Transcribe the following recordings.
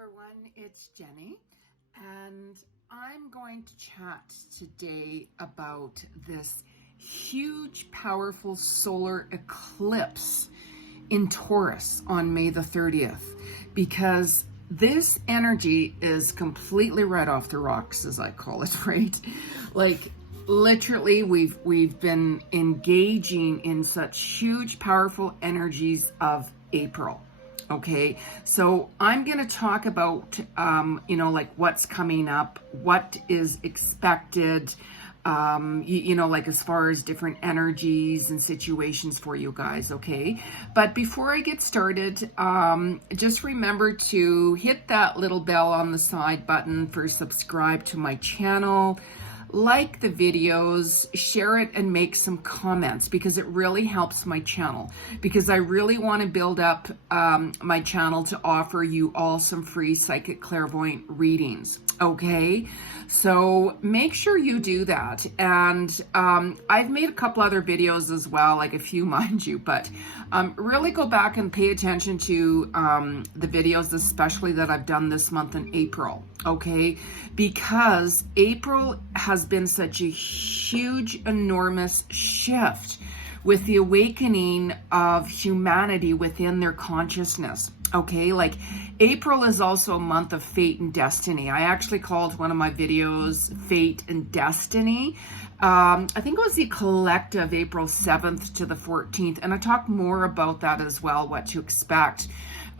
everyone, it's Jenny, and I'm going to chat today about this huge, powerful solar eclipse in Taurus on May the 30th, because this energy is completely right off the rocks, as I call it, right? Like, literally, we've been engaging in such huge, powerful energies of April. Okay, so I'm going to talk about, like what's coming up, what is expected, like as far as different energies and situations for you guys, okay? But before I get started, just remember to hit that little bell on the side button for subscribe to my channel. Like the videos, share it, and make some comments, because it really helps my channel, because I really want to build up my channel to offer you all some free psychic clairvoyant readings. Okay, so make sure you do that. And I've made a couple other videos as well, like a few mind you, but really go back and pay attention to the videos, especially that I've done this month in April. Okay, because April has been such a huge, enormous shift with the awakening of humanity within their consciousness. Okay, like April is also a month of fate and destiny. I actually called one of my videos Fate and Destiny. I think it was the collective April 7th to the 14th, and I talked more about that as well, what to expect.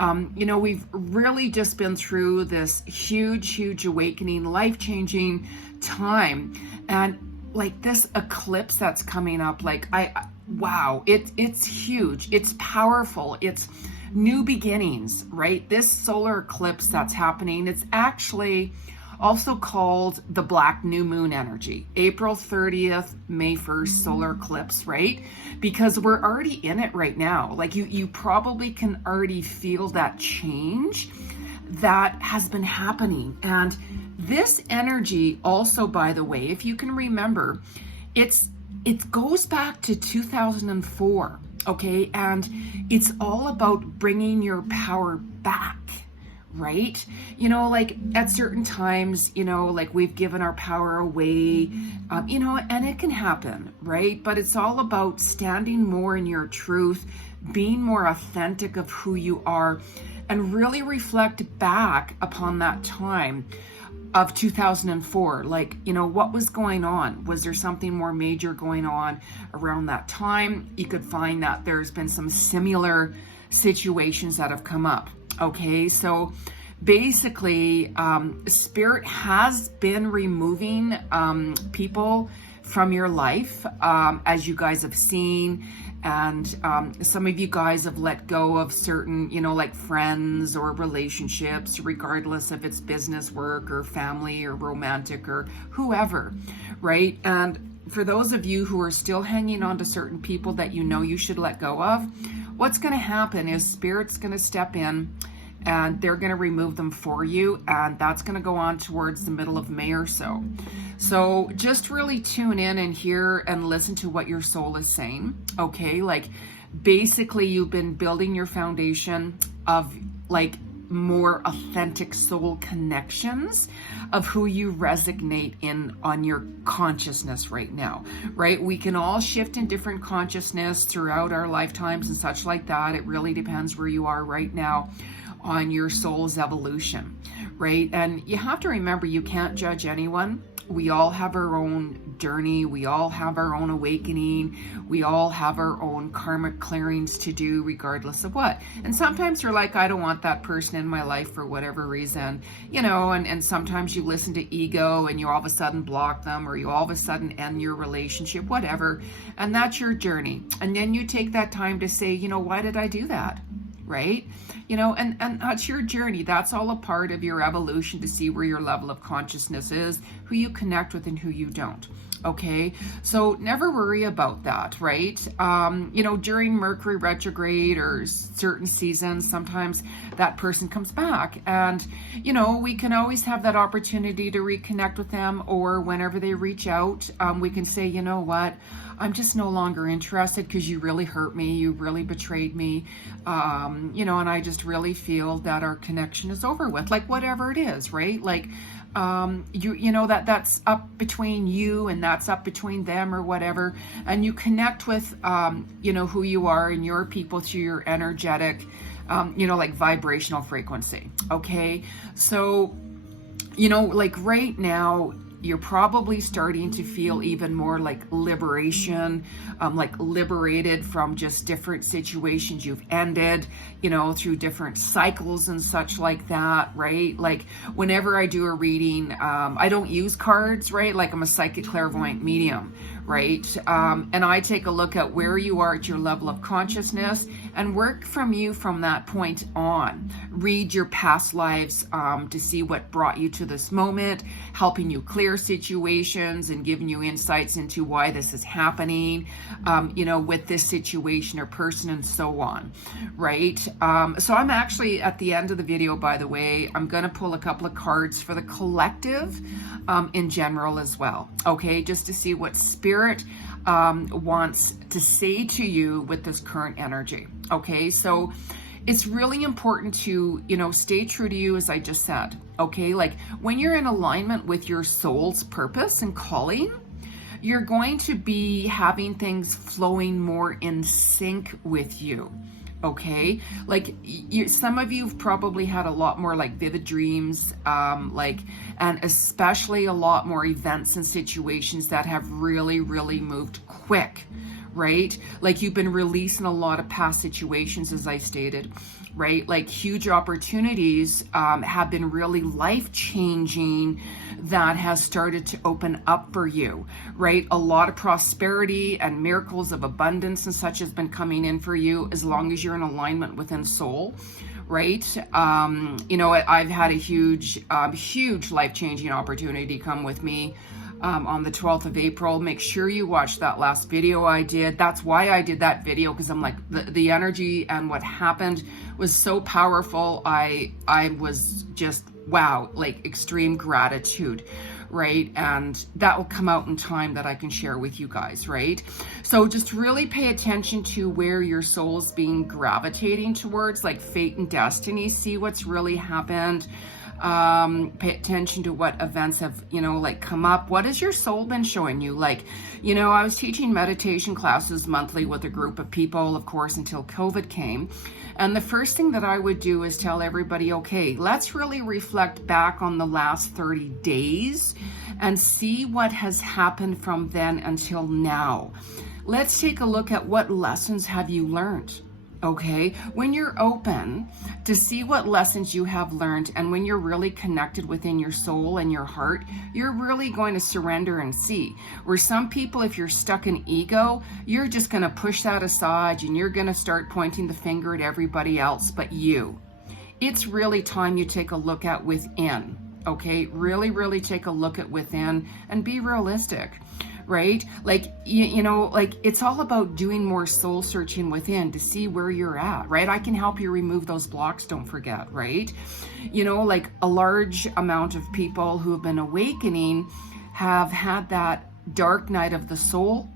We've really just been through this huge awakening, life-changing time. And like this eclipse that's coming up, like wow, it's huge, it's powerful, it's new beginnings, right? This solar eclipse that's happening, it's actually also called the black new moon energy. April 30th, May 1st, solar eclipse, right? Because we're already in it right now. Like you probably can already feel that change that has been happening. And this energy also, by the way, if you can remember, it goes back to 2004, okay? And it's all about bringing your power back, right? Like at certain times, like we've given our power away, and it can happen, right? But it's all about standing more in your truth, being more authentic of who you are, and really reflect back upon that time of 2004. Like, what was going on? Was there something more major going on around that time? You could find that there's been some similar situations that have come up. Okay, so basically, Spirit has been removing people from your life, as you guys have seen. And some of you guys have let go of certain, like friends or relationships, regardless if it's business, work, or family, or romantic, or whoever, right? And for those of you who are still hanging on to certain people that you should let go of, what's going to happen is Spirit's going to step in and they're going to remove them for you, and that's going to go on towards the middle of May or so. So just really tune in and hear and listen to what your soul is saying, okay? Like basically you've been building your foundation of like more authentic soul connections of who you resonate in on your consciousness right now, right? We can all shift in different consciousness throughout our lifetimes and such like that. It really depends where you are right now on your soul's evolution, right? And you have to remember, you can't judge anyone. We all have our own journey. We all have our own awakening. We all have our own karmic clearings to do, regardless of what. And sometimes you're like, I don't want that person in my life for whatever reason, and sometimes you listen to ego and you all of a sudden block them, or you all of a sudden end your relationship, whatever. And that's your journey. And then you take that time to say, why did I do that? Right? And that's your journey. That's all a part of your evolution to see where your level of consciousness is, who you connect with and who you don't. Okay, so never worry about that, right? During Mercury retrograde or certain seasons, sometimes that person comes back, and we can always have that opportunity to reconnect with them, or whenever they reach out, we can say, you know what, I'm just no longer interested because you really hurt me, you really betrayed me, you know, and I just really feel that our connection is over with, like whatever it is, right? Like, you know, that's up between you and that's up between them or whatever. And you connect with, you know, who you are and your people through your energetic, you know, like vibrational frequency. Okay. So, you know, like right now, you're probably starting to feel even more like liberation, like liberated from just different situations you've ended, you know, through different cycles and such like that, right? Like whenever I do a reading, I don't use cards, right? Like I'm a psychic clairvoyant medium, right? And I take a look at where you are at your level of consciousness and work from you from that point on. Read your past lives to see what brought you to this moment, helping you clear situations and giving you insights into why this is happening, you know, with this situation or person and so on, right? So I'm actually at the end of the video, by the way, I'm going to pull a couple of cards for the collective in general as well, okay? Just to see what spirit wants to say to you with this current energy, okay? So it's really important to, you know, stay true to you, as I just said, okay? Like when you're in alignment with your soul's purpose and calling, you're going to be having things flowing more in sync with you, okay? Like some of you've probably had a lot more like vivid dreams, like, and especially a lot more events and situations that have really, really moved quick, right? Like you've been releasing a lot of past situations, as I stated, right? Like huge opportunities have been really life-changing that has started to open up for you, right? A lot of prosperity and miracles of abundance and such has been coming in for you as long as you're in alignment within soul, right? You know, I've had a huge life-changing opportunity come with me on the 12th of April. Make sure you watch that last video I did. That's why I did that video, because I'm like, the energy and what happened was so powerful. I was just, wow, like extreme gratitude, right? And that will come out in time that I can share with you guys, right? So just really pay attention to where your soul is being gravitating towards, like fate and destiny. See what's really happened. Pay attention to what events have, you know, like come up. What has your soul been showing you? Like, you know, I was teaching meditation classes monthly with a group of people, of course, until COVID came. And the first thing that I would do is tell everybody, okay, let's really reflect back on the last 30 days and see what has happened from then until now. Let's take a look at what lessons have you learned. Okay, when you're open to see what lessons you have learned, and when you're really connected within your soul and your heart, you're really going to surrender and see. Where some people, if you're stuck in ego, you're just going to push that aside and you're going to start pointing the finger at everybody else but you. It's really time you take a look at within. Okay, really take a look at within and be realistic. Right? Like, you know, like it's all about doing more soul searching within to see where you're at, right? I can help you remove those blocks, don't forget, right? You know, like a large amount of people who have been awakening have had that dark night of the soul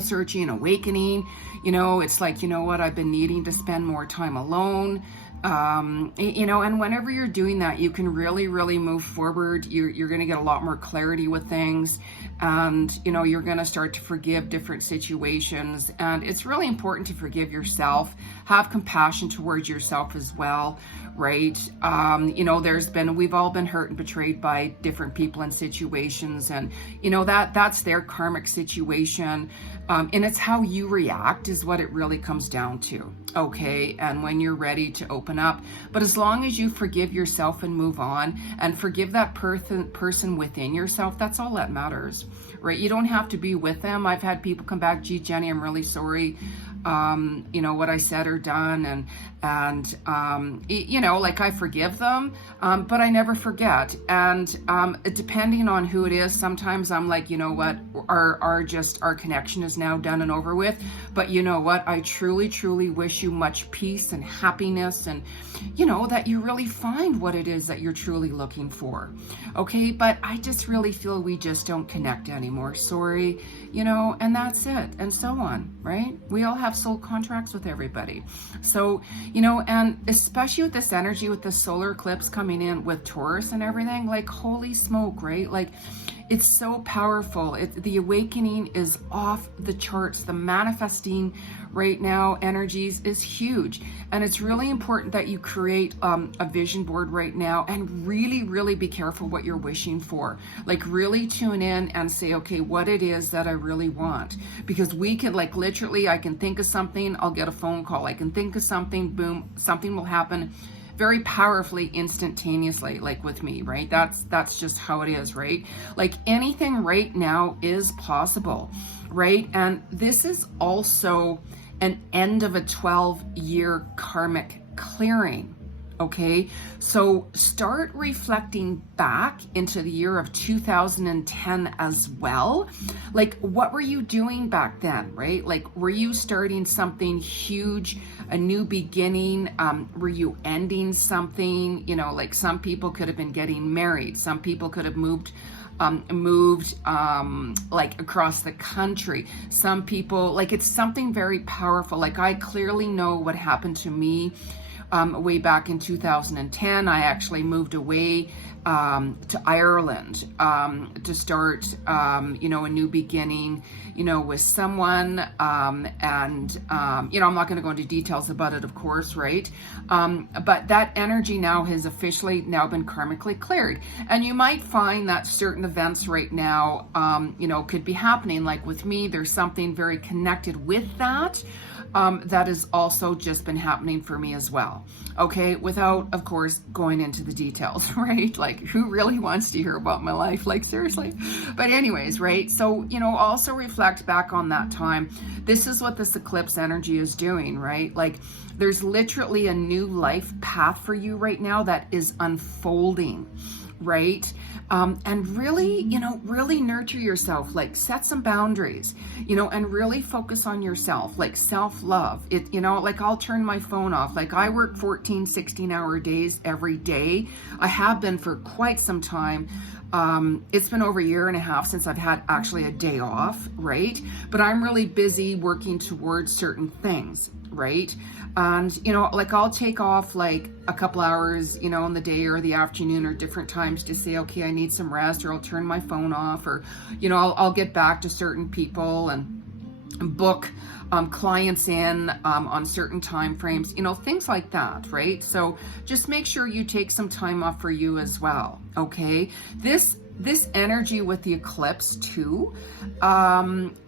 searching, awakening. You know, it's like, you know what, I've been needing to spend more time alone. You know, and whenever you're doing that, you can really move forward. You're going to get a lot more clarity with things, and you know, you're going to start to forgive different situations. And it's really important to forgive yourself, have compassion towards yourself as well, right? You know, we've all been hurt and betrayed by different people and situations, and you know, that's their karmic situation. And it's how you react is what it really comes down to. Okay. And when you're ready to open up, but as long as you forgive yourself and move on and forgive that person within yourself, that's all that matters, right? You don't have to be with them. I've had people come back, gee, Jenny, I'm really sorry. You know, what I said or done, and you know, like I forgive them, but I never forget. And depending on who it is, sometimes I'm like, you know what, our connection is now done and over with. But you know what, I truly wish you much peace and happiness, and you know, that you really find what it is that you're truly looking for. Okay, but I just really feel we just don't connect anymore. Sorry, you know, and that's it, and so on, right? We all have soul contracts with everybody. So, you know, and especially with this energy, with the solar eclipse coming in with Taurus and everything, like, holy smoke, right? Like, it's so powerful. The awakening is off the charts. The manifesting right now energies is huge. And it's really important that you create a vision board right now and really, really be careful what you're wishing for. Like, really tune in and say, okay, what it is that I really want. Because we can, like, literally, I can think of something, I'll get a phone call. I can think of something, boom, something will happen very powerfully, instantaneously, like with me, right? That's just how it is, right? Like, anything right now is possible, right? And this is also an end of a 12-year karmic clearing. Okay, so start reflecting back into the year of 2010 as well. Like, what were you doing back then, right? Like, were you starting something huge, a new beginning? Were you ending something? You know, like, some people could have been getting married. Some people could have moved like across the country. Some people, like, it's something very powerful. Like, I clearly know what happened to me way back in 2010. I actually moved away to Ireland to start, you know, a new beginning, you know, with someone. And, you know, I'm not going to go into details about it, of course, right? But that energy now has officially now been karmically cleared. And you might find that certain events right now, you know, could be happening. Like with me, there's something very connected with that. That has also just been happening for me as well. Okay, without, of course, going into the details, right? Like, who really wants to hear about my life? Like, seriously? But anyways, right? So, you know, also reflect back on that time. This is what this eclipse energy is doing, right? Like, there's literally a new life path for you right now that is unfolding, right? And really, you know, really nurture yourself, like, set some boundaries, you know, and really focus on yourself, like self-love. It, you know, like, I'll turn my phone off. Like, I work 14, 16-hour days every day. I have been for quite some time. It's been over a year and a half since I've had actually a day off, right? But I'm really busy working towards certain things, right? And, you know, like, I'll take off like a couple hours, you know, in the day or the afternoon or different times to say, okay, I need some rest, or I'll turn my phone off, or, you know, I'll get back to certain people and book clients in on certain time frames, you know, things like that, right? So just make sure you take some time off for you as well, okay? This energy with the eclipse too,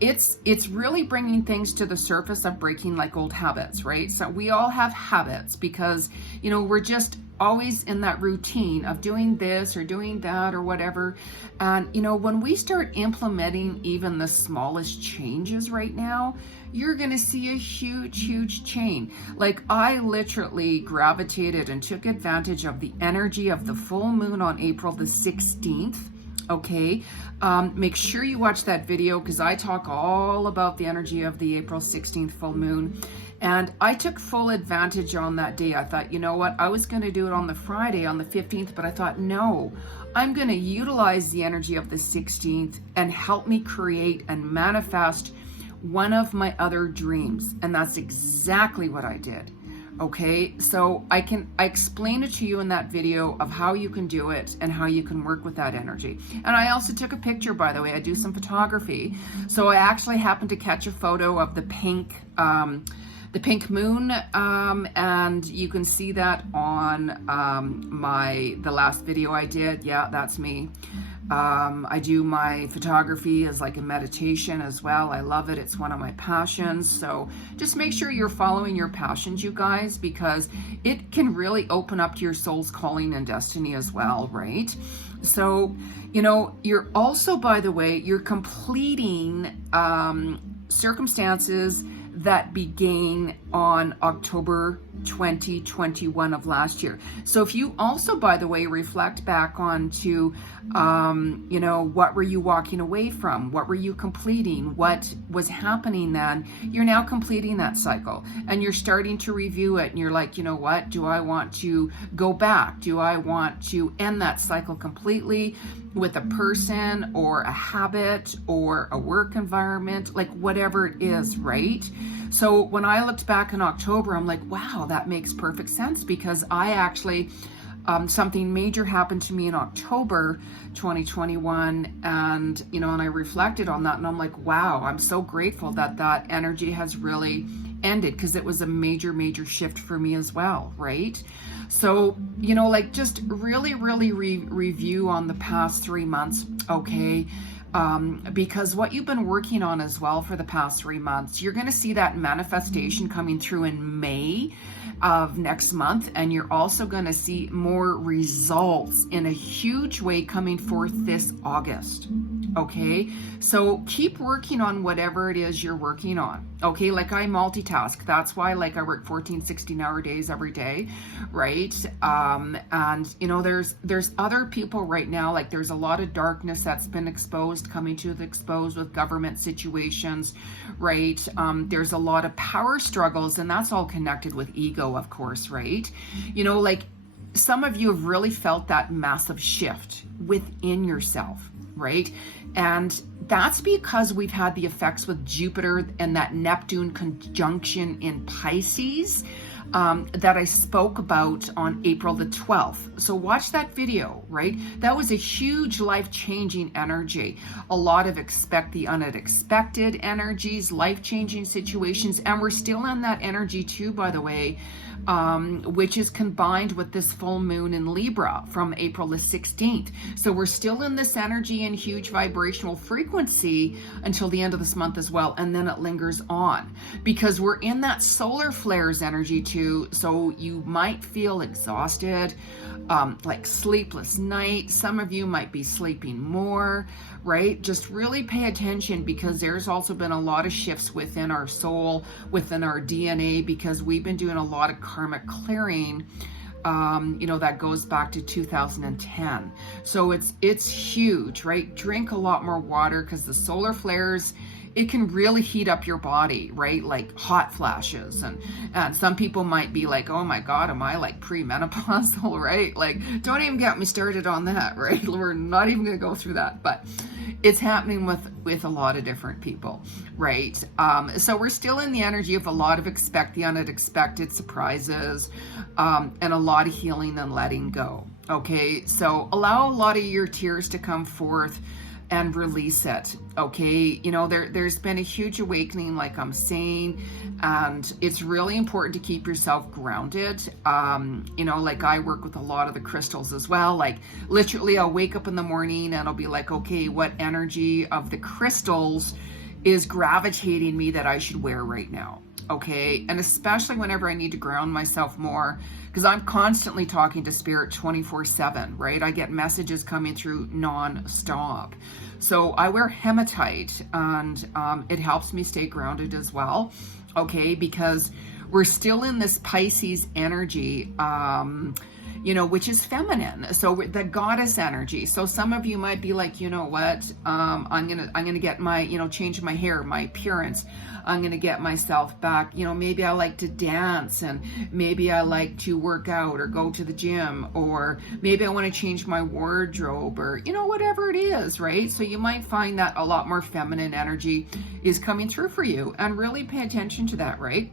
it's really bringing things to the surface of breaking like old habits, right? So we all have habits because, you know, we're just always in that routine of doing this or doing that or whatever. And, you know, when we start implementing even the smallest changes right now, you're going to see a huge, huge change. Like, I literally gravitated and took advantage of the energy of the full moon on April the 16th. Okay, make sure you watch that video because I talk all about the energy of the April 16th full moon. And I took full advantage on that day. I thought, you know what, I was going to do it on the Friday, on the 15th, but I thought, no, I'm going to utilize the energy of the 16th and help me create and manifest one of my other dreams. And that's exactly what I did. Okay, so I explain it to you in that video of how you can do it and how you can work with that energy. And I also took a picture, by the way. I do some photography, so I actually happened to catch a photo of the pink moon, and you can see that on the last video I did. Yeah, that's me. I do my photography as like a meditation as well. I love it. It's one of my passions. So just make sure you're following your passions, you guys, because it can really open up to your soul's calling and destiny as well, right? So, you know, you're also, by the way, you're completing circumstances that began on October 2021 of last year. So if you also, by the way, reflect back on to, you know, what were you walking away from? What were you completing? What was happening then? You're now completing that cycle and you're starting to review it. And you're like, you know what? Do I want to go back? Do I want to end that cycle completely with a person or a habit or a work environment? Like, whatever it is, right? So when I looked back in October, I'm like, wow, that makes perfect sense, because I actually, something major happened to me in October 2021, and and I reflected on that, and I'm like, wow, I'm so grateful that that energy has really ended, because it was a major shift for me as well, right? So like, just really review on the past 3 months, okay? Because what you've been working on as well for the past 3 months, you're going to see that manifestation coming through in May of next month, and you're also going to see more results in a huge way coming forth this August. Okay, so keep working on whatever it is you're working on. Okay, like I multitask. That's why, like, I work 14, 16-hour days every day, right? And there's other people right now, like there's a lot of darkness that's been exposed, coming to the exposed with government situations, right? There's a lot of power struggles, and that's all connected with ego, of course, right? Like, some of you have really felt that massive shift within yourself, right? And that's because we've had the effects with Jupiter and that Neptune conjunction in Pisces that I spoke about on April the 12th. So watch that video, right? That was a huge life-changing energy. A lot of expect the unexpected energies, life-changing situations, and we're still in that energy too, by the way, which is combined with this full moon in Libra from April the 16th. So we're still in this energy and huge vibrational frequency until the end of this month as well, and then it lingers on because we're in that solar flares energy too. So you might feel exhausted, like sleepless night. Some of you might be sleeping more, right? Just really pay attention, because there's also been a lot of shifts within our soul, within our DNA, because we've been doing a lot of karmic clearing, that goes back to 2010. So it's huge, right? Drink a lot more water, because the solar flares, it can really heat up your body, right? Like hot flashes. And some people might be like, oh my God, am I like premenopausal, right? Like, don't even get me started on that, right? We're not even going to go through that, but it's happening with a lot of different people, right? So we're still in the energy of a lot of expect the unexpected surprises, and a lot of healing and letting go. Okay, so allow a lot of your tears to come forth and release it. Okay, there's been a huge awakening, like I'm saying, and it's really important to keep yourself grounded. Like I work with a lot of the crystals as well. Like literally I'll wake up in the morning and I'll be like, okay, what energy of the crystals is gravitating me that I should wear right now? Okay, and especially whenever I need to ground myself more, because I'm constantly talking to spirit 24/7, right? I get messages coming through non-stop. So I wear hematite, and it helps me stay grounded as well, okay? Because we're still in this Pisces energy, which is feminine. So the goddess energy. So some of you might be like, you know what? I'm gonna get my, change my hair, my appearance. I'm gonna get myself back. Maybe I like to dance, and maybe I like to work out or go to the gym, or maybe I want to change my wardrobe, or whatever it is, right? So you might find that a lot more feminine energy is coming through for you, and really pay attention to that, right?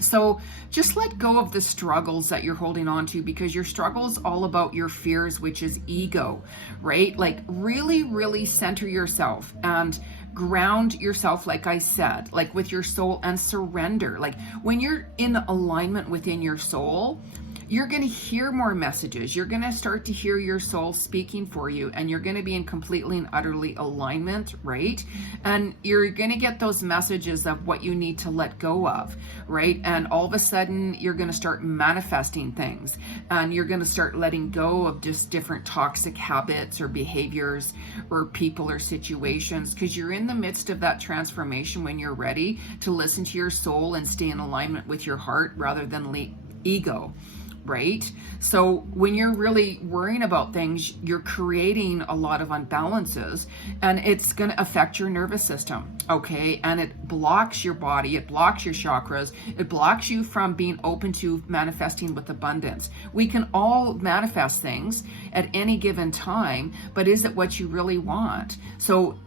So just let go of the struggles that you're holding on to, because your struggle is all about your fears, which is ego, right? Like really center yourself and ground yourself, like I said, like with your soul, and surrender. Like when you're in alignment within your soul, you're going to hear more messages. You're going to start to hear your soul speaking for you, and you're going to be in completely and utterly alignment, right? And you're going to get those messages of what you need to let go of, right? And all of a sudden, you're going to start manifesting things, and you're going to start letting go of just different toxic habits or behaviors or people or situations, because you're in the midst of that transformation when you're ready to listen to your soul and stay in alignment with your heart rather than ego. Right? So when you're really worrying about things, you're creating a lot of unbalances, and it's going to affect your nervous system, okay? And it blocks your body, it blocks your chakras, it blocks you from being open to manifesting with abundance. We can all manifest things at any given time, but is it what you really want? So,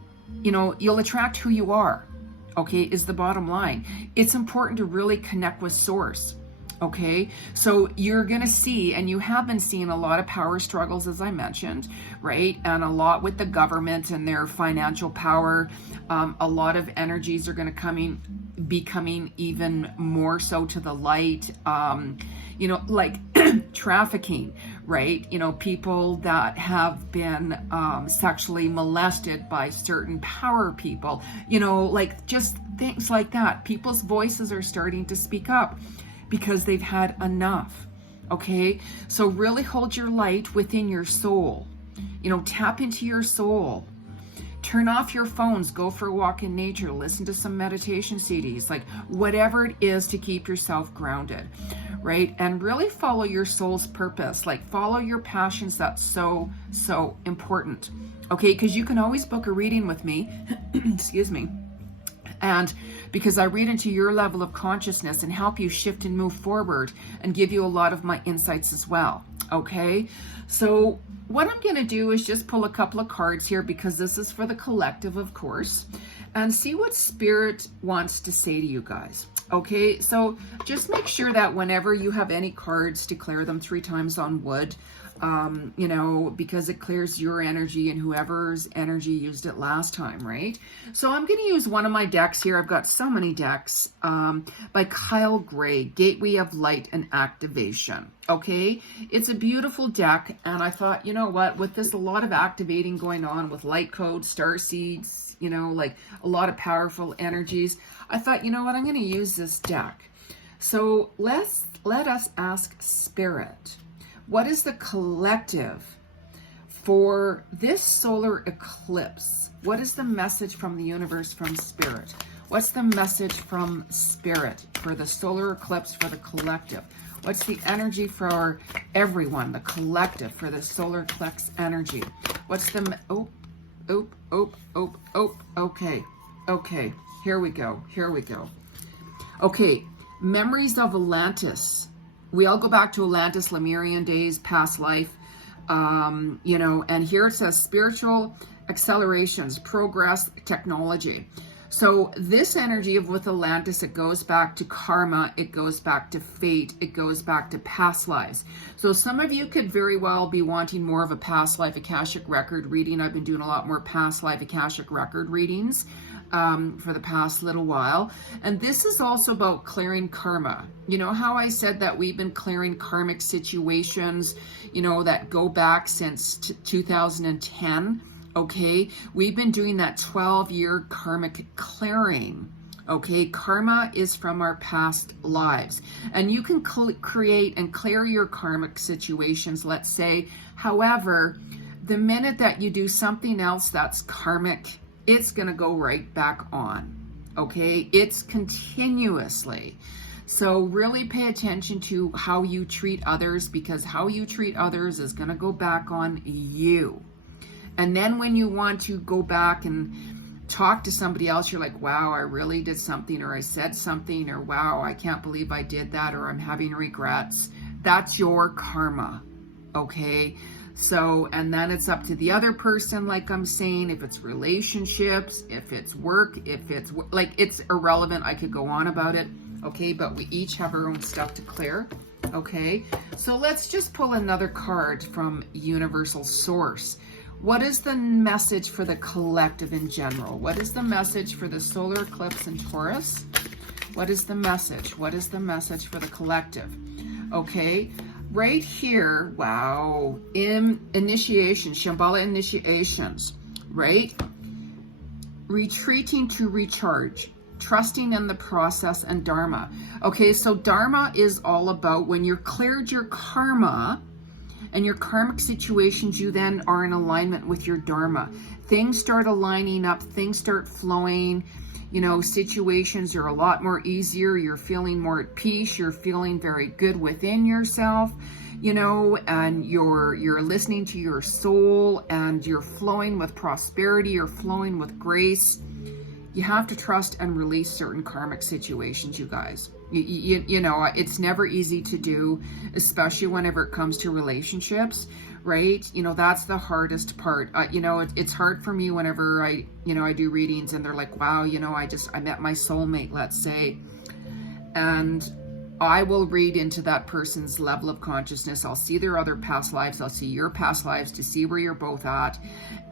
you'll attract who you are. okay, is the bottom line. It's important to really connect with source. Okay, so you're going to see, and you have been seeing a lot of power struggles, as I mentioned, right? And a lot with the government and their financial power. A lot of energies are going to be coming even more so to the light. You know, like trafficking, right? You know, people that have been sexually molested by certain power people, you know, like just things like that. People's voices are starting to speak up because they've had enough. Okay, so really hold your light within your soul. You know, tap into your soul. Turn off your phones, go for a walk in nature, listen to some meditation CDs, like whatever it is to keep yourself grounded, right? And really follow your soul's purpose, like follow your passions. That's so important. Okay, because you can always book a reading with me, excuse me. And because I read into your level of consciousness and help you shift and move forward and give you a lot of my insights as well. Okay, so what I'm going to do is just pull a couple of cards here, because this is for the collective, of course, and see what Spirit wants to say to you guys. Okay, so just make sure that whenever you have any cards, declare them 3 times on wood. You know, because it clears your energy and whoever's energy used it last time, right? So I'm going to use one of my decks here. I've got so many decks by Calgary, Gateway of Light and Activation. Okay, it's a beautiful deck, and I thought, you know what, with this a lot of activating going on with light codes, star seeds, you know, like a lot of powerful energies, I thought, you know what, I'm going to use this deck. So let us ask Spirit, what is the collective for this solar eclipse? What is the message from the universe, from Spirit? What's the message from Spirit for the solar eclipse, for the collective? What's the energy for everyone, the collective, for the solar eclipse energy? What's the, okay, here we go. Okay, memories of Atlantis. We all go back to Atlantis, Lemurian days, past life, you know, and here it says spiritual accelerations, progress, technology. So this energy of with Atlantis, it goes back to karma, it goes back to fate, it goes back to past lives. So some of you could very well be wanting more of a past life Akashic record reading. I've been doing a lot more past life Akashic record readings for the past little while. And this is also about clearing karma. You know how I said that we've been clearing karmic situations, you know, that go back since 2010. Okay, we've been doing that 12-year karmic clearing. Okay, karma is from our past lives, and you can create and clear your karmic situations, let's say. However, the minute that you do something else that's karmic, it's going to go right back on. Okay, it's continuously. So really pay attention to how you treat others, because how you treat others is going to go back on you. And then when you want to go back and talk to somebody else, you're like, wow, I really did something, or I said something, or wow, I can't believe I did that, or I'm having regrets. That's your karma. Okay, so, and then it's up to the other person, like I'm saying, if it's relationships, if it's work, if it's like, it's irrelevant. I could go on about it. Okay, but we each have our own stuff to clear. Okay, so let's just pull another card from Universal Source. What is the message for the collective in general? What is the message for the solar eclipse in Taurus? What is the message? What is the message for the collective? Okay, right here, wow, initiation, Shambhala initiations, right? Retreating to recharge, trusting in the process, and Dharma. Okay, so Dharma is all about when you're cleared your karma and your karmic situations, you then are in alignment with your Dharma. Things start aligning up, things start flowing, you know, situations are a lot more easier, you're feeling more at peace, you're feeling very good within yourself, you know, and you're listening to your soul, and you're flowing with prosperity, you're flowing with grace. You have to trust and release certain karmic situations, you guys. You know, it's never easy to do, especially whenever it comes to relationships, right? You know, that's the hardest part. You know, it's hard for me whenever I do readings and they're like, wow, you know, I met my soulmate, let's say, and I will read into that person's level of consciousness. I'll see their other past lives. I'll see your past lives to see where you're both at.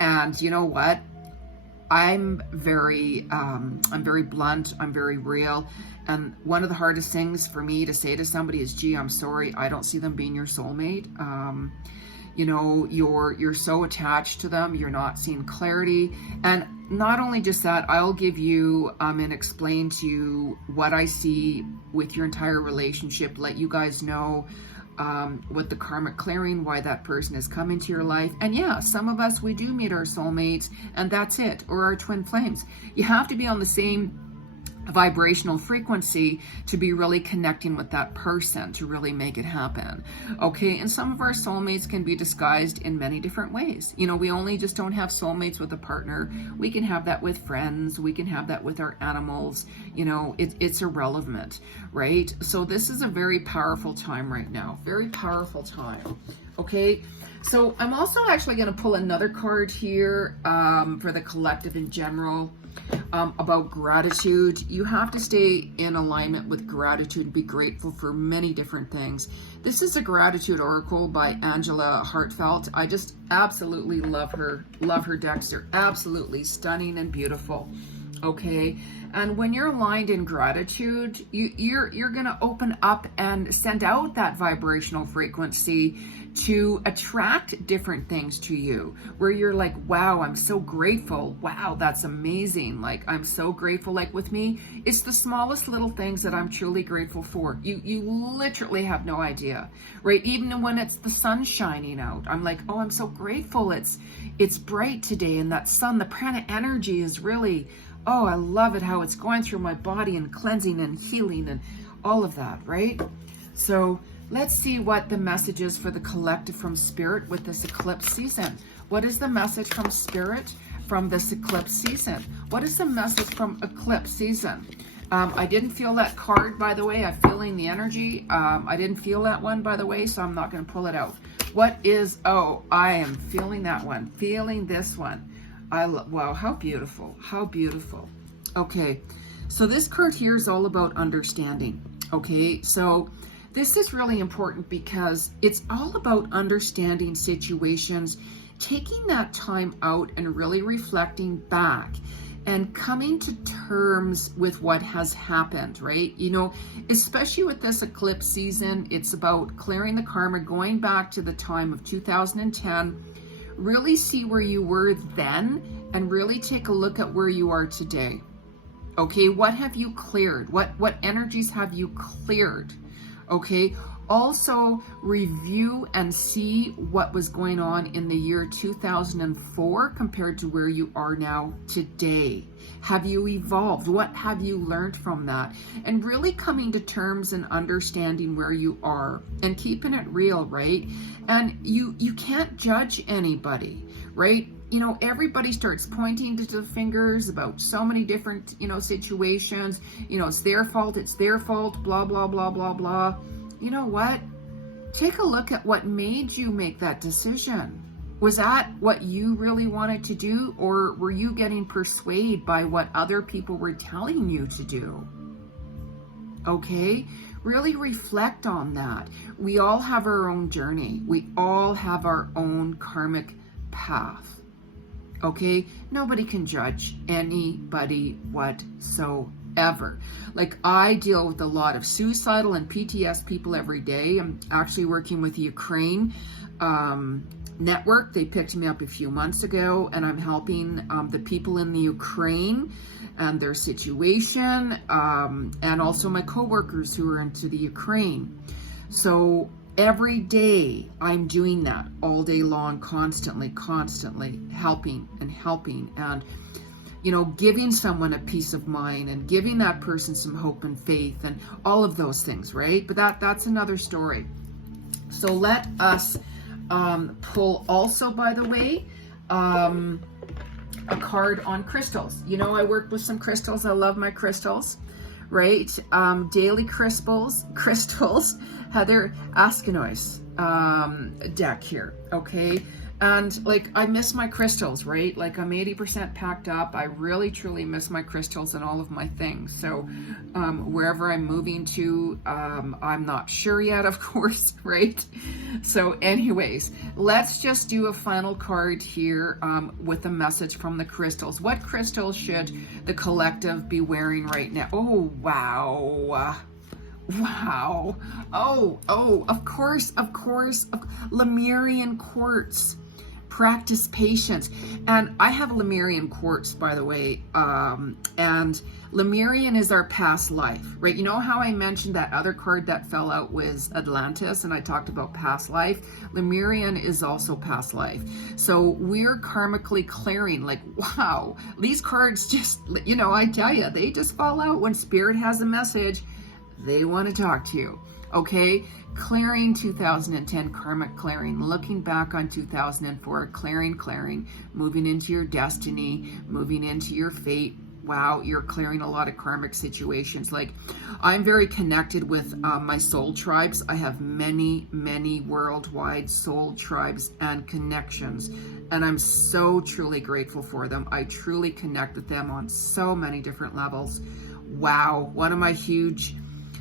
And you know what? I'm very blunt. I'm very real. And one of the hardest things for me to say to somebody is, gee, I'm sorry, I don't see them being your soulmate. You know, you're so attached to them, you're not seeing clarity. And not only just that, I'll give you and explain to you what I see with your entire relationship, let you guys know what the karmic clearing, why that person has come into your life. And yeah, some of us, we do meet our soulmates and that's it, or our twin flames. You have to be on the same vibrational frequency to be really connecting with that person to really make it happen. Okay, and some of our soulmates can be disguised in many different ways. You know, we only just don't have soulmates with a partner. We can have that with friends. We can have that with our animals. You know, it's irrelevant, right? So this is a very powerful time right now. Very powerful time. Okay, so I'm also actually going to pull another card here for the collective in general. About gratitude. You have to stay in alignment with gratitude and be grateful for many different things. This is a gratitude oracle by Angela Hartfelt. I just absolutely love her decks. They're absolutely stunning and beautiful. Okay, and when you're aligned in gratitude, you're gonna open up and send out that vibrational frequency to attract different things to you, where you're like, wow, I'm so grateful. Wow, that's amazing. Like, I'm so grateful. Like with me, it's the smallest little things that I'm truly grateful for. You literally have no idea, right? Even when it's the sun shining out, I'm like, oh, I'm so grateful. It's bright today, and that sun, the prana energy is really, oh, I love it how it's going through my body and cleansing and healing and all of that, right? So let's see what the message is for the collective from Spirit with this eclipse season. What is the message from Spirit from this eclipse season? What is the message from eclipse season? I didn't feel that card, by the way. I'm feeling the energy. I didn't feel that one, by the way, so I'm not going to pull it out. What is, oh, I am feeling that one, feeling this one. Wow, how beautiful, how beautiful. Okay, so this card here is all about understanding. Okay, so this is really important because it's all about understanding situations, taking that time out and really reflecting back and coming to terms with what has happened, right? You know, especially with this eclipse season, it's about clearing the karma, going back to the time of 2010, really see where you were then and really take a look at where you are today. Okay, what have you cleared? What energies have you cleared? Okay, also review and see what was going on in the year 2004 compared to where you are now today. Have you evolved? What have you learned from that? And really coming to terms and understanding where you are and keeping it real, right? And you can't judge anybody, right? You know, everybody starts pointing to the fingers about so many different, you know, situations. You know, it's their fault, blah, blah, blah, blah, blah. You know what? Take a look at what made you make that decision. Was that what you really wanted to do, or were you getting persuaded by what other people were telling you to do? Okay? Really reflect on that. We all have our own journey. We all have our own karmic path. Okay, nobody can judge anybody whatsoever. Like, I deal with a lot of suicidal and PTS people every day. I'm actually working with the Ukraine network. They picked me up a few months ago, and I'm helping the people in the Ukraine and their situation, and also my coworkers who are into the Ukraine. So every day I'm doing that all day long, constantly helping and, you know, giving someone a peace of mind and giving that person some hope and faith and all of those things, right? But that's another story. So let us pull also, by the way, a card on crystals. You know, I work with some crystals. I love my crystals, right? Daily crystals, Heather Askinois deck here, okay? And like, I miss my crystals, right? Like, I'm 80% packed up. I really truly miss my crystals and all of my things. So wherever I'm moving to, I'm not sure yet, of course, right? So anyways, let's just do a final card here with a message from the crystals. What crystals should the collective be wearing right now? Oh, wow. Wow. Oh, of course, Lemurian quartz. Practice patience. And I have Lemurian quartz, by the way, and Lemurian is our past life, right? You know how I mentioned that other card that fell out was Atlantis, and I talked about past life? Lemurian is also past life. So we're karmically clearing, like, wow, these cards just, you know, I tell you, they just fall out when Spirit has a message. They want to talk to you, okay? Clearing 2010, karmic clearing, looking back on 2004, clearing, moving into your destiny, moving into your fate. Wow, you're clearing a lot of karmic situations. Like, I'm very connected with my soul tribes. I have many worldwide soul tribes and connections, and I'm so truly grateful for them. I truly connect with them on so many different levels. Wow, one of my huge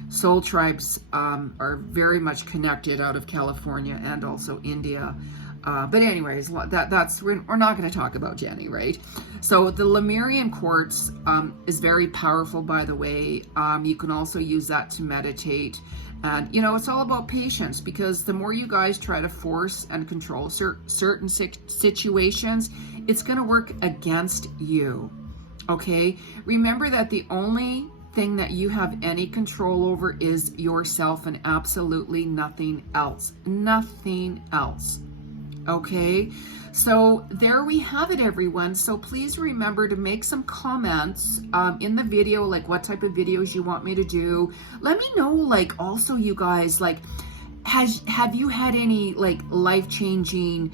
soul tribes are very much connected out of California and also India. But anyways, we're not going to talk about Jeni, right? So the Lemurian quartz is very powerful, by the way. You can also use that to meditate. And, you know, it's all about patience, because the more you guys try to force and control certain situations, it's going to work against you, okay? Remember that the only thing that you have any control over is yourself, and absolutely nothing else. Nothing else. Okay? So there we have it, everyone. So please remember to make some comments in the video, like what type of videos you want me to do. Let me know, like, also, you guys, like, have you had any like life-changing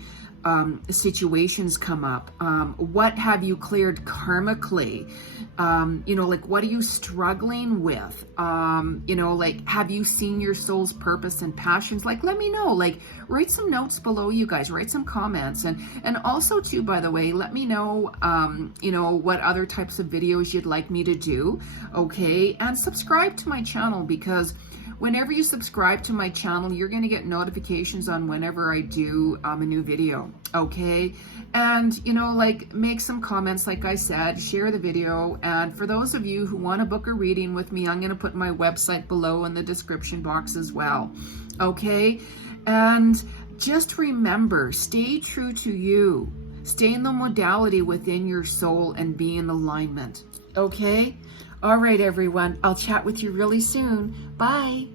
situations come up? What have you cleared karmically? You know, like, what are you struggling with? You know, like, have you seen your soul's purpose and passions? Like, let me know. Like, write some notes below, you guys. Write some comments. And also, too, by the way, let me know, you know, what other types of videos you'd like me to do, okay? And subscribe to my channel, because whenever you subscribe to my channel, you're going to get notifications on whenever I do a new video, okay? And, you know, like, make some comments, like I said, share the video. And for those of you who want to book a reading with me, I'm going to put my website below in the description box as well, okay? And just remember, stay true to you. Stay in the modality within your soul and be in alignment, okay? All right, everyone. I'll chat with you really soon. Bye.